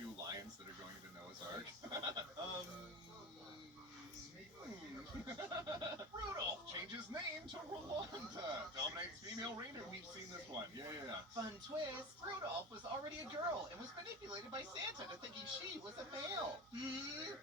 two lions that are going to Noah's Ark. Rudolph changes name to Rolanda. Dominates female reindeer. We've seen this one. Yeah. Fun twist. Rudolph was already a girl and was manipulated by Santa into thinking she was a male.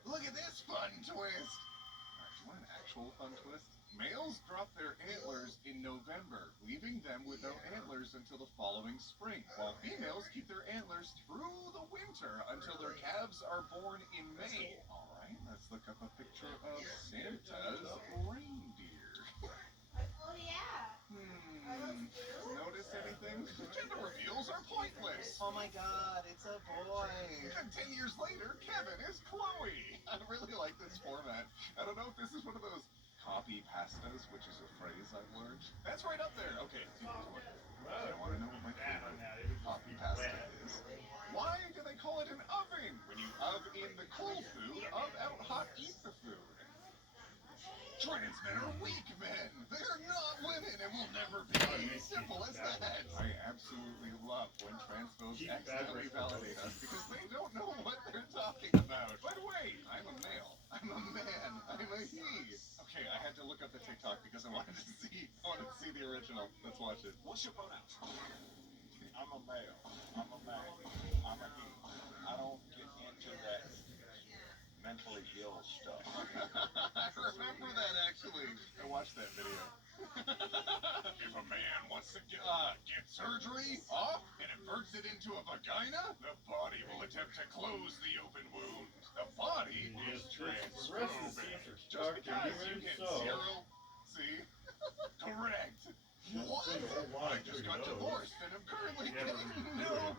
Look at this fun twist. Do you want an actual fun twist? Males drop their antlers in November, leaving them without antlers until the following spring, while females keep their antlers through the winter until their calves are born in May. All right, let's look up a picture of Santa's reindeer. Oh, yeah. Notice anything? Gender reveals are pointless. Oh my god, it's a boy. And 10 years later, Kevin is Chloe. I really like this format. I don't know if this is one of those copy pastas, which is a phrase I've learned. That's right up there. Okay, I want to know what my favorite copy pasta is. Why do they call it an oven? When you in the cool food, out hot eat the food. Trans men are weak men. They're not women and will never be. Simple as that. I absolutely love when trans folks accidentally validate us because they don't know what they're talking about. By the way, I'm a male. I'm a man. I'm a he. Okay, I had to look up the TikTok because I wanted to see the original. Let's watch it. What's your pronouns? I'm a male. I'm a man. I'm a he. I don't get into that mentally ill stuff. I remember that actually. I watched that video. If a man wants to get surgery off and inverts it into a vagina, the body will attempt to close the open wound. The body is transphobic. Just because you get zero. See? Correct. What? I just got divorced and I'm currently getting no.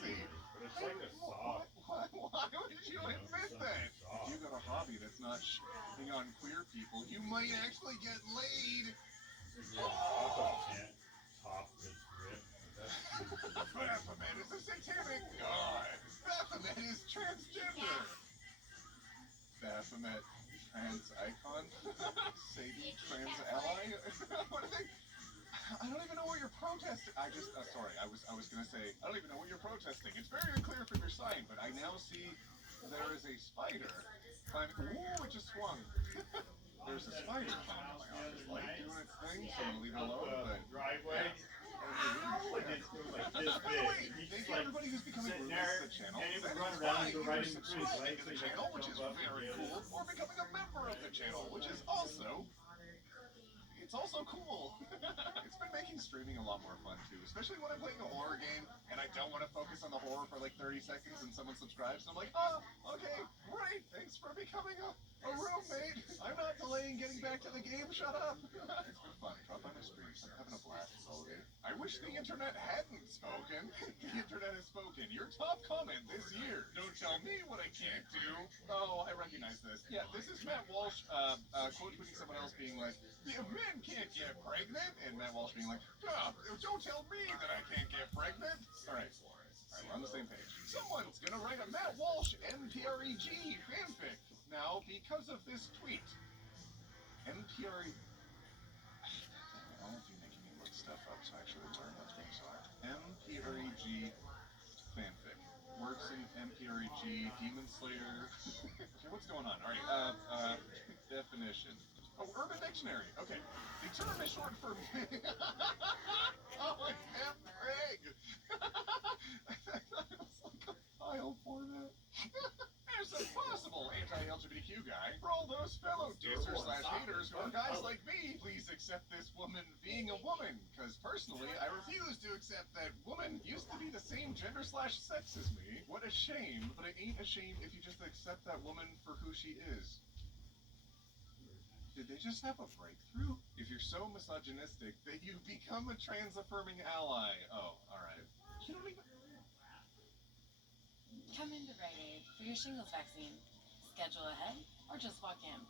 See? It's like a soft. Why would you admit that? If you got a hobby that's not shitting on queer people, you might actually get laid. Yeah, I can't top this rip. Baphomet is a satanic god. Baphomet is transgender. Baphomet trans icon. Satan trans ally. What are they? I don't even know what you're protesting. I was gonna say, I don't even know what you're protesting. It's very unclear from your sign, but I now see there is a spider climbing. Ooh, it just swung. There's a spider climbing my arm. It's like doing its thing, so I'm gonna leave it alone, but. Driveway. By the way, thank you everybody who's becoming roomies to the channel. And he would That run is around fine. and go Either right in the trees, subscribing right? to the channel, which is very cool, or becoming a member of the channel, which is also. It's also cool. It's been making streaming a lot more fun too, especially when I'm playing a horror game and I don't want to focus on the horror for like 30 seconds and someone subscribes and I'm like, oh, okay, great, thanks for becoming a roommate. I'm not delaying getting back to the game, shut up. It's been fun. Drop by my streams. I'm having a blast as always. I wish the internet hadn't spoken. The internet has spoken. Your top comment this year. Don't tell me what I can't do. Oh, I recognize this. Yeah, this is Matt Walsh quote tweeting someone else being like, yeah, men can't get pregnant, and Matt Walsh being like, oh, don't tell me that I can't get pregnant. All right, we're on the same page. Someone's gonna write a Matt Walsh NPREG fanfic. Now, because of this tweet, NPRE... All of you making me look stuff up so I actually learn what things are. NPREG fanfic. Works in NPREG, Demon Slayer... Okay, what's going on? All right, definition. Oh, Urban Dictionary. Okay. The term is short for... Oh, it's M-Reg. I thought it was like a file format. As a possible anti-LGBTQ guy, for all those fellow dissers/haters who are guys like me, please accept this woman being a woman. Because personally, I refuse to accept that woman used to be the same gender/sex as me. What a shame, but it ain't a shame if you just accept that woman for who she is. Did they just have a breakthrough? If you're so misogynistic that you become a trans-affirming ally. Oh, alright. You don't even... Come into Rite Aid for your shingles vaccine. Schedule ahead or just walk in.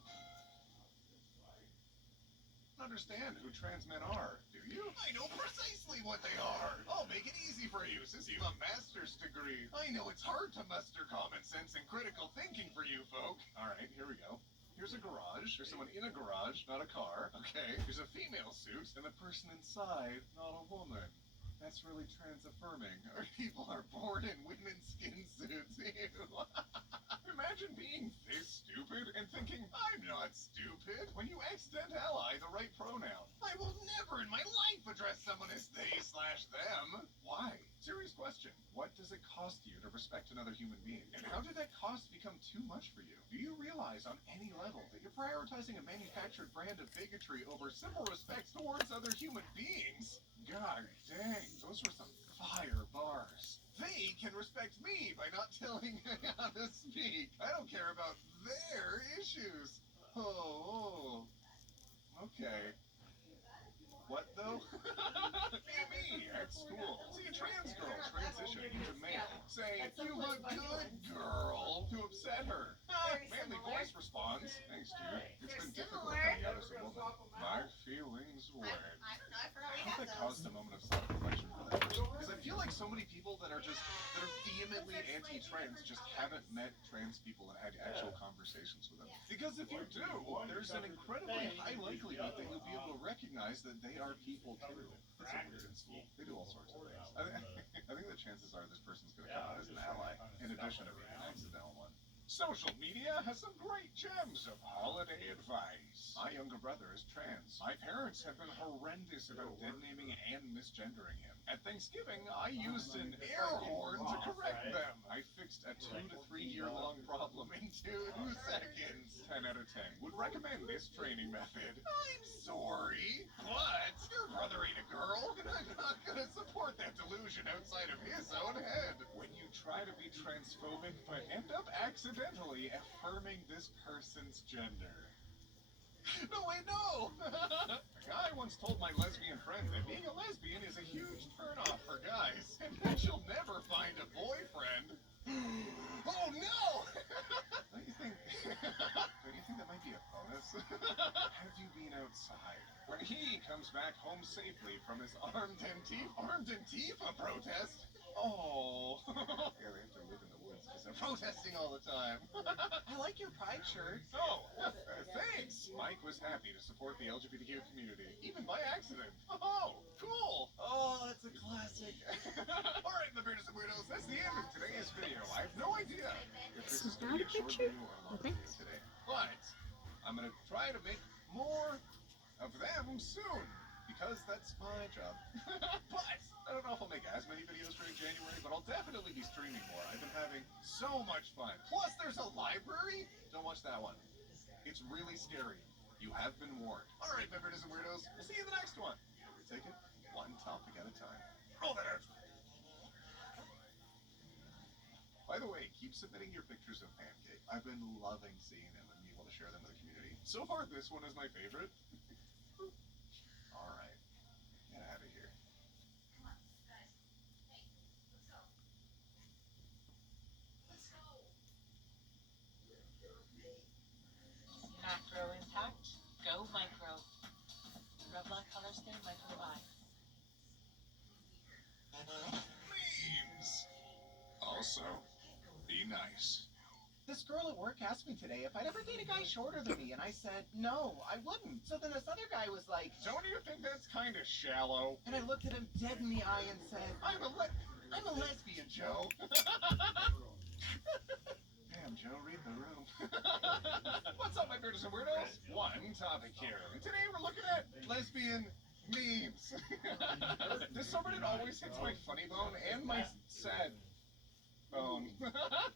Understand who trans men are, do you? I know precisely what they are. I'll make it easy for you since you have a master's degree. I know it's hard to muster common sense and critical thinking for you folk. Alright, here we go. Here's a garage. There's someone in a garage, not a car. Okay. There's a female suit, and the person inside, not a woman. That's really trans-affirming. Our people are born in women's skin suits. Ew. what does it cost you to respect another human being? And how did that cost become too much for you? Do you realize on any level that you're prioritizing a manufactured brand of bigotry over simple respect towards other human beings? God dang, those were some fire bars. They can respect me by not telling me how to speak. I don't care about their issues. Oh, okay. What though? Me at school. See a trans girl transitioning into male, saying, "You look good, girl," to upset her. Manly voice responds, "Thanks, dude. It's been difficult coming out as a woman. My feelings were." I don't know. I forgot I we hope had that those. caused a moment of self-reflection for that person. Because I feel like so many people that are vehemently anti-trans just haven't met trans people and had actual conversations with them. Because if you do, there's an incredibly high likelihood that you'll be able to recognize that they are people too. It's so weird in school. They do all sorts of things. I think the chances are this person's going to come out as an ally, in addition to being an accidental one. Social media has some great gems of holiday advice. My younger brother is trans. My parents have been horrendous about dead-naming and misgendering him. At Thanksgiving, I used an air horn to correct them. I fixed a 2 to 3 year long problem in 2 seconds. 10 out of 10. Would recommend this training method. I'm sorry, but your brother ain't a girl, and I'm not gonna support that delusion outside of his own head. When you try to be transphobic but end up accidentally affirming this person's gender. No, wait, no! A guy once told my lesbian friend that being a lesbian is a huge turnoff for guys, and that she'll never find a boyfriend. Oh no! Don't you think that might be a bonus? Have you been outside? When he comes back home safely from his armed Antifa protest? Oh. Yeah, they have to live in the woods because they're protesting all the time. I like your pride shirt. Oh, thanks. Mike was happy to support the LGBTQ community, even by accident. Oh, cool. Oh, that's a classic. All right, my bearders and weirdos, that's the end of today's video. I have no idea if this is Is going to that be a a short picture? video or a long video today, but I'm going to try to make more of them soon, because that's my job. But I don't know if I'll make as many videos during January, but I'll definitely be streaming more. I've been having so much fun. Plus, there's a library. Don't watch that one. It's really scary. You have been warned. All right, my bearders and weirdos, we'll see you in the next one. We take it one topic at a time. Roll that out. By the way, keep submitting your pictures of Pancake. I've been loving seeing them and being able to share them with the community. So far, this one is my favorite. All right, get out of here. Macro impact, go micro. Revlon color stain micro eye. Memes. Also, be nice. This girl at work asked me today if I'd ever date a guy shorter than me, and I said, no, I wouldn't. So then this other guy was like, Don't you think that's kind of shallow? and I looked at him dead in the eye and said, I'm a lesbian, Joe. Damn, Joe, read the room. What's up, my bearders and weirdos? One topic here. And today we're looking at lesbian memes. This subreddit always hits my funny bone and my sad bone.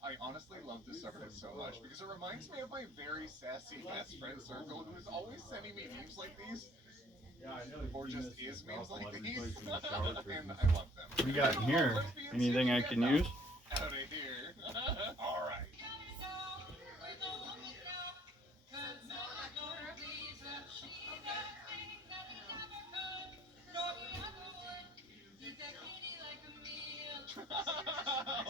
I honestly love this subreddit so much because it reminds me of my very sassy best friend circle who is always sending me memes like these. Or just is memes like these. And I love them. What do you got in here? Anything I can use? Out of here. All right.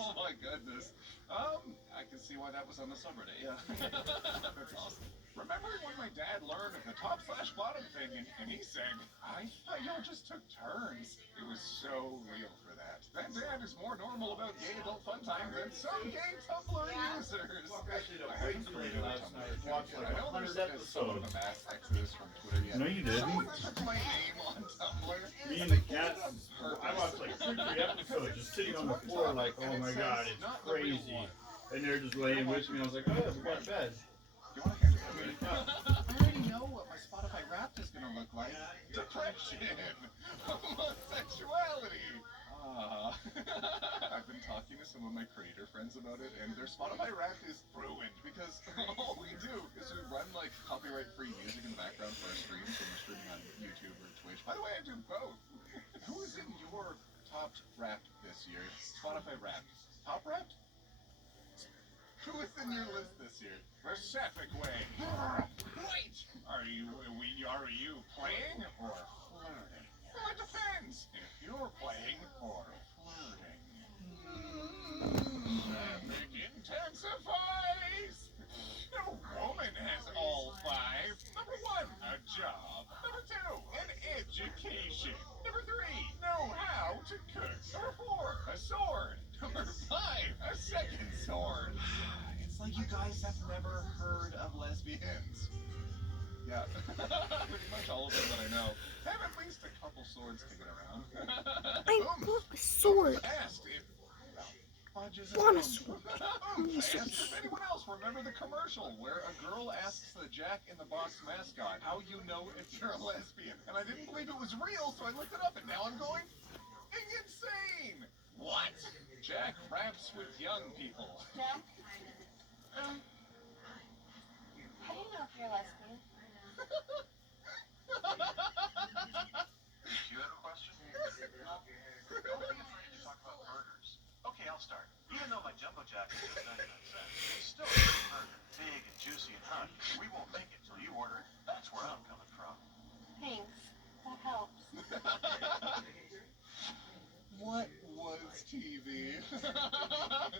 Oh my goodness. I can see why that was on the subreddit, yeah. That's awesome. Remembering when my dad learned of the top/bottom thing and he said, I thought y'all just took turns. It was so real for that. That dad is more normal about gay adult fun times than some gay Tumblr users. I haven't created a Tumblr account yet. I know there's somewhat of a mass exodus from Twitter yet. No, you didn't. Someone took my name on Tumblr. Me and the cat, I watched like 2 or 3 episodes just sitting on the floor like, oh my god, it's crazy. And they're just laying with me. I was like, oh, yeah, we got bed. You want to hand it over? I already know what my Spotify Wrapped is going to look like. Depression, homosexuality, I've been talking to some of my creator friends about it, and their Spotify Wrapped is ruined because all we do is we run like copyright-free music in the background for our streams when we're streaming on YouTube or Twitch. By the way, I do both. Who is in your top Wrapped this year? Spotify Wrapped. Top Wrapped? Who is in your list this year? Pacific Way. Wait! Are you playing or flirting? Well, it depends. If you're playing or flirting. Traffic intensifies. No woman has all five. Number 1, a job. Number 2, an education. Number 3, know how to cook. Number 4, a sword. Number 5, a second sword. It's like you guys have never heard of lesbians. Yeah, pretty much all of them that I know have at least a couple swords kicking around. I want a sword. Asked if Want a sword. asked if anyone else remember the commercial where a girl asks the Jack in the Box mascot how you know if you're a lesbian, and I didn't believe it was real, so I looked it up, and now I'm going insane. What? Jack raps with young people. Jack? How do you know if you're lesbian? You have a question? No. Don't be afraid to talk about burgers. Okay, I'll start. Even though my jumbo jack is just 99 cents, it's still a great burger. Big and juicy and hot. We won't make it till you order it. That's where I'm coming from. Thanks. That helps. What was TV?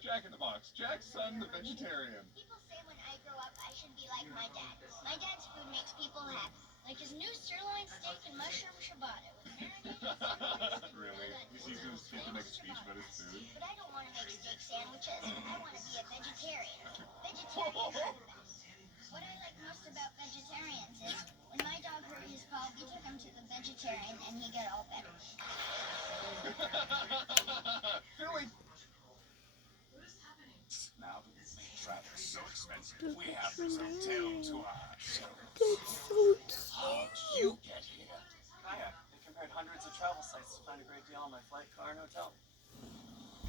Jack in the Box. Jack's son, the vegetarian. People say when I grow up, I should be like my dad. My dad's food makes people happy. Like his new sirloin steak and mushroom ciabatta with marinated sirloin. Really? He's using his kid to make a speech about his food? But I don't want to make steak sandwiches. I want to be a vegetarian. Vegetarians are the best. What I like most about vegetarians is when my dog hurt his paw, we took him to the vegetarian and he got all better. Philly. Now that we've made travel so expensive, we have this hotel to ourselves. That's so How'd you get here? Kayak. I compared hundreds of travel sites to find a great deal on my flight, car, and hotel.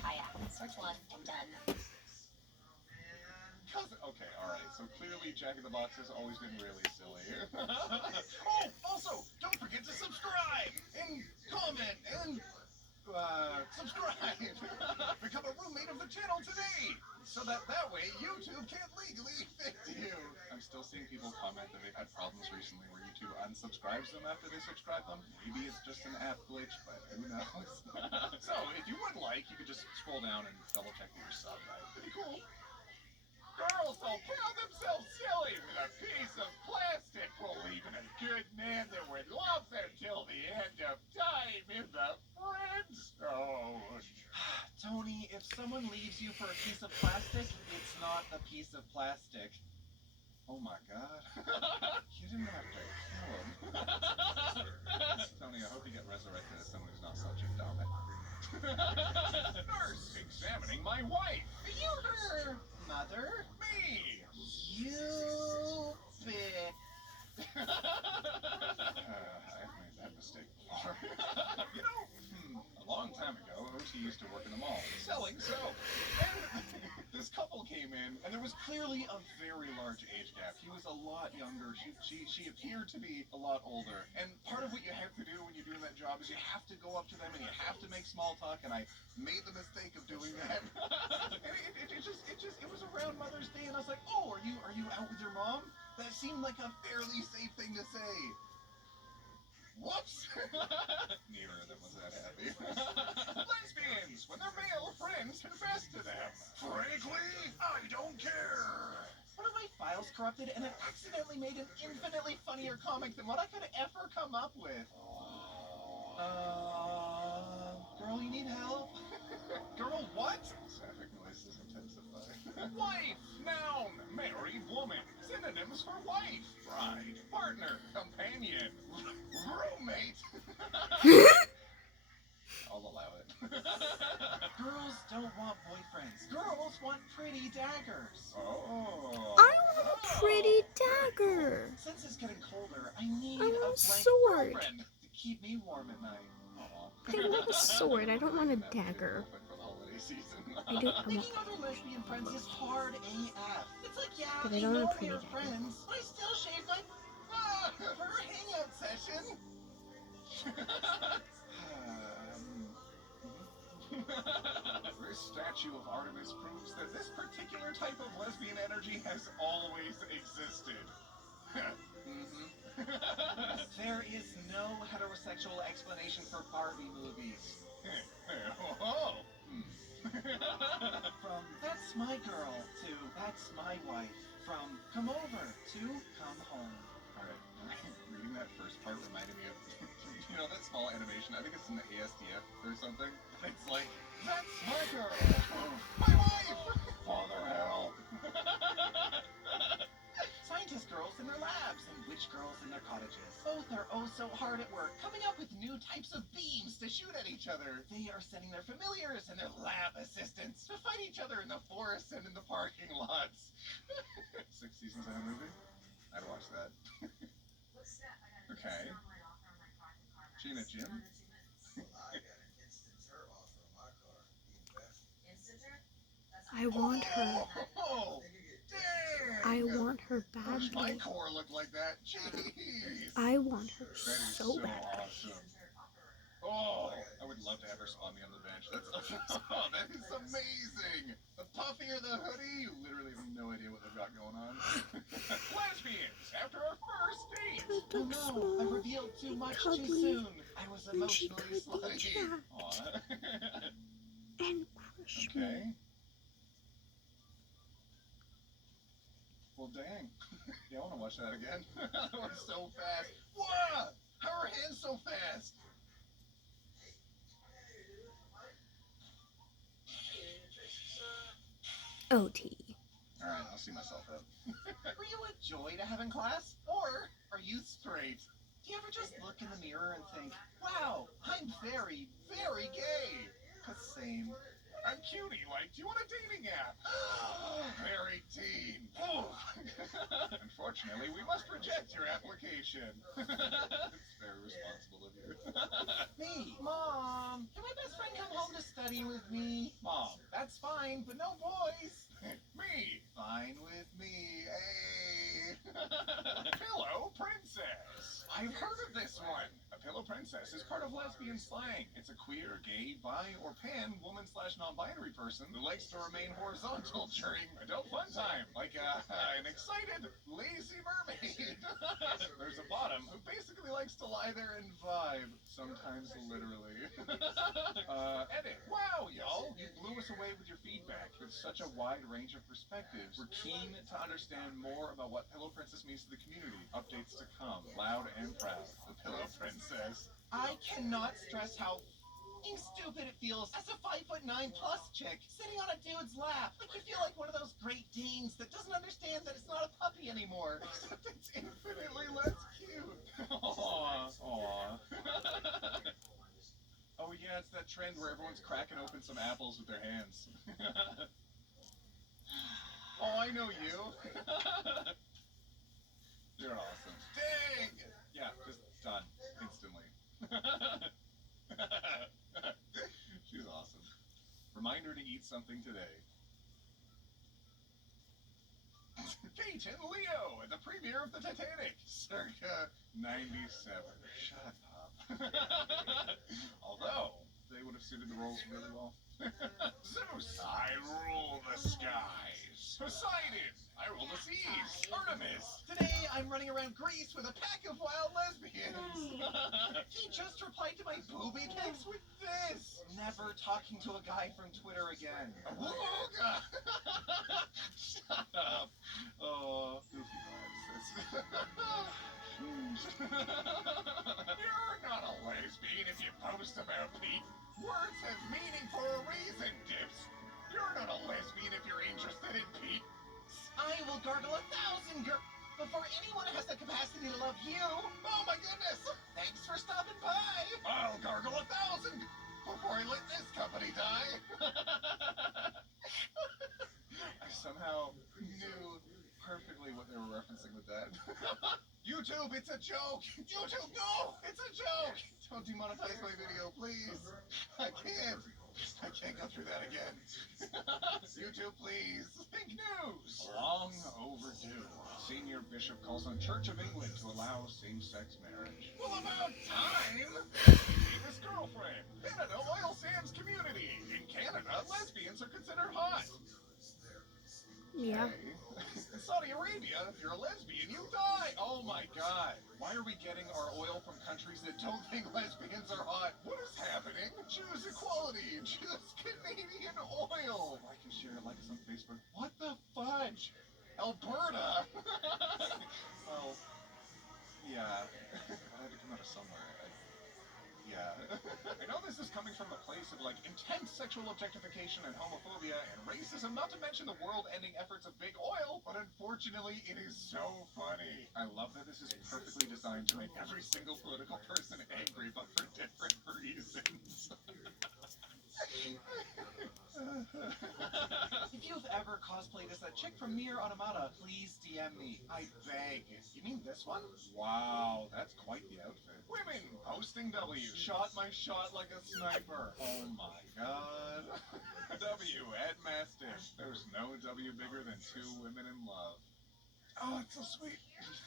Kayak. Search one and done. Okay, alright, so clearly Jack in the Box has always been really silly. Oh, also, don't forget to subscribe, and comment, and, subscribe. Become a roommate of the channel today, so that way YouTube can't legally evict you. I'm still seeing people comment that they've had problems recently where YouTube unsubscribes them after they subscribe them. Maybe it's just an app glitch, but who knows? So, if you would like, you could just scroll down and double check that you're subbed, right? Pretty cool. Girls will kill themselves silly with a piece of plastic. Believing a good man that would love them till the end of time in the friend zone. Tony, if someone leaves you for a piece of plastic, it's not a piece of plastic. Oh my god. You didn't have to kill him. Tony, I hope you get resurrected as someone who's not such a dumb. Nurse examining my wife. Her mother? Me! You bit. I've made that mistake before. You know, a long time ago, OT used to work in the mall, selling soap. And this couple came in, and there was clearly a very large age gap. He was a lot younger. She appeared to be a lot older. And part of what you have to do when you're doing that job is you have to go up to them and you have to make small talk, and I made the mistake of doing that. And it was around Mother's Day, and I was like, oh, are you out with your mom? That seemed like a fairly safe thing to say. Whoops! Neither of them was that happy. Lesbians, when their male friends confess to them. Frankly, I don't care. One of my files corrupted, and it accidentally made an infinitely funnier comic than what I could ever come up with. Girl, you need help? Girl, what? Sapphic noises intensify. Wife, noun, married woman. Synonyms for wife, bride, partner, companion, roommate. I'll allow it. Girls don't want boyfriends. Girls want pretty daggers. Oh. I want a pretty dagger. Since it's getting colder, I need I a want a blank sword. girlfriend to keep me warm at night. Aw. I want a sword. I don't want a dagger. I do. I want. Making other lesbian friends is hard AF. It's like, yeah, But I I don't want know a pretty we're dagger. friends, but I still shave my for a hangout session. This statue of Artemis proves that this particular type of lesbian energy has always existed. There is no heterosexual explanation for Barbie movies. From that's my girl to that's my wife. From come over to come home. Alright, reading that first part reminded me of, you know that small animation? I think it's in the ASDF or something. It's like, that's my girl! My wife! Father hell! Scientist girls in their labs and witch girls in their cottages. Both are oh so hard at work, coming up with new types of beams to shoot at each other. They are sending their familiars and their lab assistants to fight each other in the forests and in the parking lots. 6 seasons in a movie? I'd watch that. Okay. Gina Jim? I want her. Oh, dang! I want her Wish my badly. core looked like that. Jeez! I want her That is so so badly. awesome. Oh, I would love to have her spawn me on the bench. That is amazing. The puffier the hoodie, you literally have no idea what they've got going on. Lesbians after our first date. It Oh looks no, I small, revealed too much too cuddly, soon. I was and she emotionally could be slutty. chat Aw. and crush me. Okay. Well, dang. Yeah, I want to watch that again. That was so fast. What? How are her hands so fast? OT. Alright, I'll see myself up. Were you a joy to have in class? Or are you straight? Do you ever just look in the mirror and think, wow, I'm very, very gay? Same. I'm cutie, like, do you want a dating app? Very teen. Unfortunately, we must reject your application. It's very responsible of you. Me, Mom, can my best friend come home to study with me? Mom, that's fine, but no boys. Me. Fine with me, hey. Pillow Princess. I've heard of this one. A pillow princess is part of lesbian slang. It's a queer, gay, bi, or pan woman/non-binary person who likes to remain horizontal during adult fun time, like an excited, lazy mermaid. There's a bottom who basically likes to lie there and vibe, sometimes literally. Edit. Wow, y'all, you blew us away with your feedback. With such a wide range of perspectives, we're keen to understand more about what Pillow Princess means to the community. Updates to come, loud and proud. The Pillow Princess. I cannot stress how f***ing stupid it feels as a 5'9" plus chick sitting on a dude's lap. Like you feel like one of those Great Danes that doesn't understand that it's not a puppy anymore. Except it's infinitely less cute. Aww. Aww. Oh yeah, it's that trend where everyone's cracking open some apples with their hands. Oh, I know you. You're awesome. Dang! Yeah, just done. Instantly. She's awesome. Remind her to eat something today. Peyton Leo at the premiere of the Titanic, circa 97. Shut up. Although, they would have suited the roles really well. Zeus, I rule the skies. Poseidon, I rule the seas. Artemis. Today I'm running around Greece with a pack of wild lesbians. He just replied to my booby pics with this. Never talking to a guy from Twitter again. Awooga! Shut up. Oh, goofy vibes. You're not a lesbian if you post about Pete. Words have meaning for a reason, Dips. You're not a lesbian if you're interested in Pete. I will gargle 1,000 before anyone has the capacity to love you. Oh my goodness! Thanks for stopping by. I'll gargle 1,000 before I let this company die. I somehow knew perfectly what they were referencing with that. YouTube, it's a joke! YouTube, no! It's a joke! Don't demonetize my video, please! I can't go through that again. YouTube, please. Big news! Long overdue. Senior bishop calls on Church of England to allow same-sex marriage. Well, about time! His girlfriend. Canada oil sands community. In Canada, lesbians are considered hot. Yeah. Okay. In Saudi Arabia, if you're a lesbian, you die. Oh my god. Why are we getting our oil from countries that don't think lesbians are hot? What is happening? Choose equality. Choose Canadian oil. Like and share, like us on Facebook. What the fudge? Alberta? Well, yeah. I had to come out of somewhere. Yeah. I know this is coming from a place of like intense sexual objectification and homophobia and racism, not to mention the world-ending efforts of big oil, but unfortunately it is so funny. I love that this is perfectly designed to make every single political person angry, but for different reasons. If you've ever cosplayed as that chick from Nier Automata, please DM me. I beg. You mean this one? Wow, that's quite the outfit. Women posting W. Shot my shot like a sniper. Oh my god. W at Mastiff. There's no W bigger than two women in love. Oh, it's so sweet.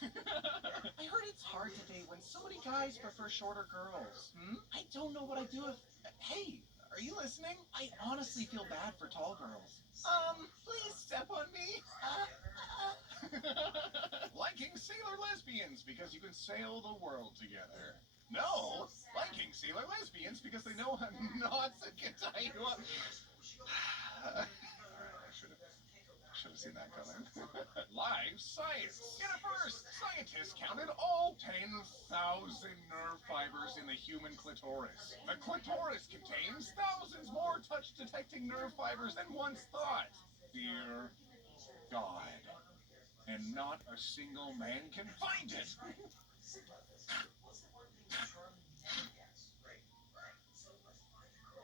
I heard it's hard to date when so many guys prefer shorter girls. I don't know what I'd do if... Hey, are you listening? I honestly feel bad for tall girls. Please step on me. Liking sailor lesbians because you can sail the world together. No, liking sailor lesbians because they know knots that can tie you up. I should have seen that coming. Live science. Get it first. Scientists counted all 10,000 nerve fibers in the human clitoris. The clitoris contains thousands more touch-detecting nerve fibers than once thought. Dear God. And not a single man can find it.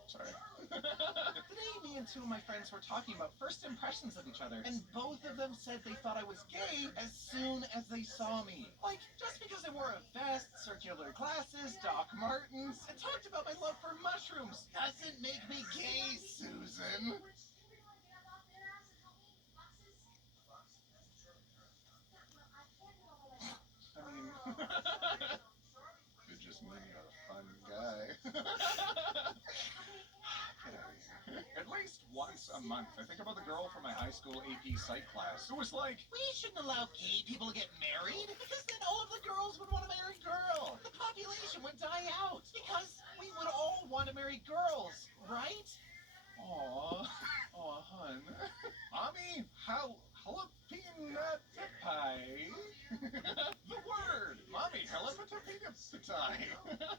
Sorry. Today, me and two of my friends were talking about first impressions of each other, and both of them said they thought I was gay as soon as they saw me. Like, just because I wore a vest, circular glasses, Doc Martens, and talked about my love for mushrooms doesn't make me gay, Susan. I mean, could just mean you're a fun guy. At least once a month, I think about the girl from my high school AP Psych class who was like, We shouldn't allow gay people to get married, because then all of the girls would want to marry girls. The population would die out, because we would all want to marry girls, right? aw, hun. Mommy, jalapeno pie. The word, mommy, jalapeno pie,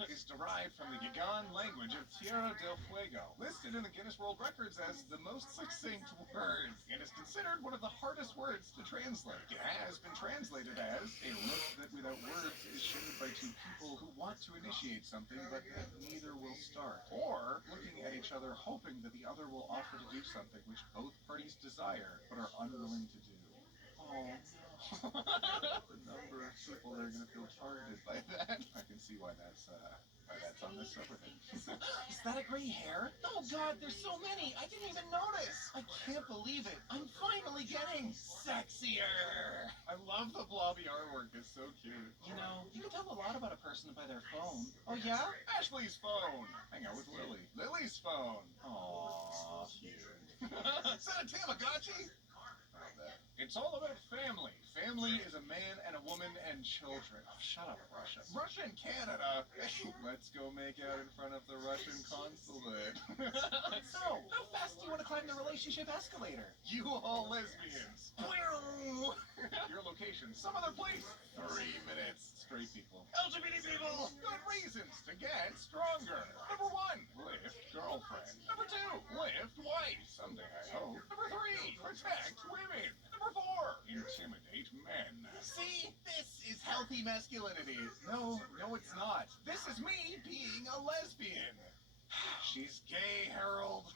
is derived from the Gigant language of Tierra del Fuego, listed in the Guinness World Records as the most succinct word, and is considered one of the hardest words to translate. It has been translated as a look that without words is shared by two people who want to initiate something but that neither will start, or looking at each other hoping that the other will offer to do something which both parties desire but are unwilling to do. Oh, the number of people that are going to feel targeted by that. I can see why that's on this subreddit. Is that a gray hair? Oh god, there's so many! I didn't even notice! I can't believe it! I'm finally getting sexier! I love the blobby artwork. It's so cute. You know, you can tell a lot about a person by their phone. Oh yeah? Ashley's phone. Hang out with Lily. Lily's phone. Aww, cute. Is that a Tamagotchi? I love that. It's all about family. Family is a man and a woman and children. Oh, shut up, Russia. Russia and Canada. Let's go make out in front of the Russian consulate. So, how fast do you want to climb the relationship escalator? You all lesbians. Your location, some other place. 3 minutes. Straight people. LGBT people. Good reasons to get stronger. Number 1, lift girlfriend. Number 2, lift wife. Someday, I hope. Number 3, protect women. Number 4, intimidate men. See? This is healthy masculinity. No, it's not. This is me being a lesbian. She's gay, Harold.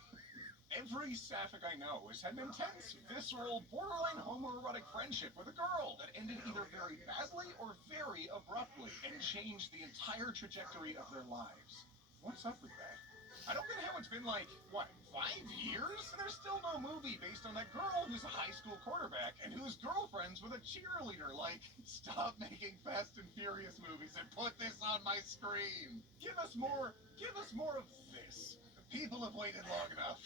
Every sapphic I know has had an intense, visceral, borderline homoerotic friendship with a girl that ended either very badly or very abruptly and changed the entire trajectory of their lives. What's up with that? I don't get how it's been like, what, 5 years? There's still no movie based on that girl who's a high school quarterback and whose girlfriend's with a cheerleader. Like, stop making Fast and Furious movies and put this on my screen. Give us more of this. People have waited long enough.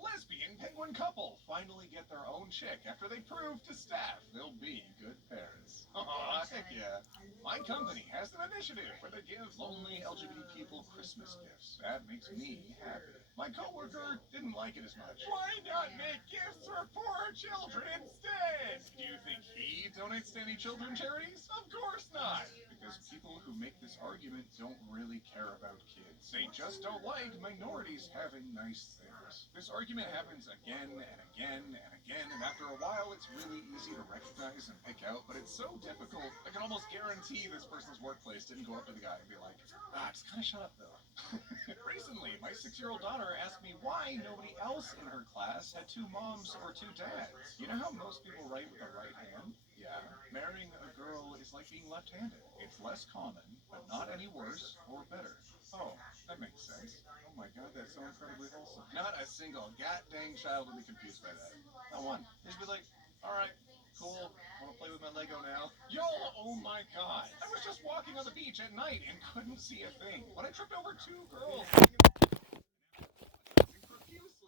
Lesbian penguin couple finally get their own chick after they prove to staff they'll be good parents. Aw, heck yeah. My company has an initiative where they give lonely LGBT people Christmas gifts. That makes me happy. My coworker didn't like it as much. Why not make gifts for poor children instead? Do you think he donates to any children charities? Of course not. Because people who make this argument don't really care about kids. They just don't like minorities having nice things. This argument happens again and again and again, and after a while it's really easy to recognize and pick out, but it's so difficult. I can almost guarantee this person's workplace didn't go up to the guy and be like, just kind of shut up though. Recently, my 6-year-old daughter asked me why nobody else in her class had 2 moms or 2 dads. You know how most people write with the right hand? Yeah, marrying a girl is like being left-handed. It's less common, but not any worse or better. Oh, that makes sense. Oh my god, that's so incredibly wholesome. Not a single god-dang child will be confused by that. Not one. They'd be like, alright, cool, wanna play with my Lego now? Yo, oh my god. I was just walking on the beach at night and couldn't see a thing, but I tripped over 2 girls.